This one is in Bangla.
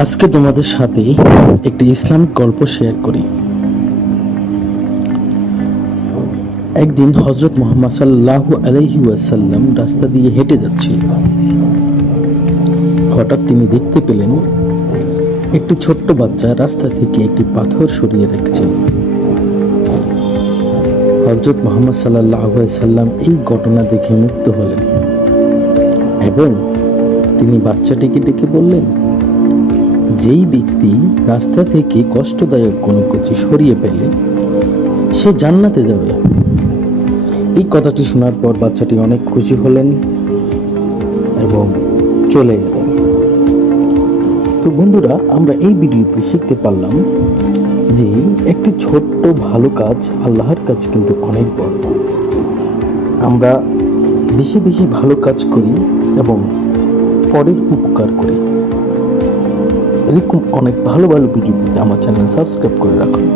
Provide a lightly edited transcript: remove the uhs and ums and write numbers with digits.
আজকে তোমাদের সাথে একটি ইসলামিক গল্প শেয়ার করি। একদিন হযরত মুহাম্মদ সাল্লাল্লাহু আলাইহি ওয়াসাল্লাম রাস্তা দিয়ে হেঁটে যাচ্ছিলেন। হঠাৎ তিনি দেখতে পেলেন একটি ছোট্ট বাচ্চা রাস্তা থেকে একটি পাথর সরিয়ে রেখেছে। হযরত মুহাম্মদ সাল্লাল্লাহু আলাইহি ওয়াসাল্লাম এই ঘটনা দেখে মুগ্ধ হলেন এবং তিনি বাচ্চাটিকে ডেকে বললেন, যেই ব্যক্তি রাস্তা থেকে কষ্টদায়ক কোনো কিছু সরিয়ে পেলে সে জান্নাতে যাবে। এই কথাটি শোনার পর বাচ্চাটি অনেক খুশি হলেন এবং চলে গেলেন। তো বন্ধুরা, আমরা এই ভিডিওতে শিখতে পারলাম যে একটি ছোট্ট ভালো কাজ আল্লাহর কাছে কিন্তু অনেক বড়। আমরা বেশি বেশি ভালো কাজ করি এবং পরের উপকার করি। এরকম অনেক ভালো ভালো ভিডিও পেতে আমার চ্যানেল সাবস্ক্রাইব করে রাখুন।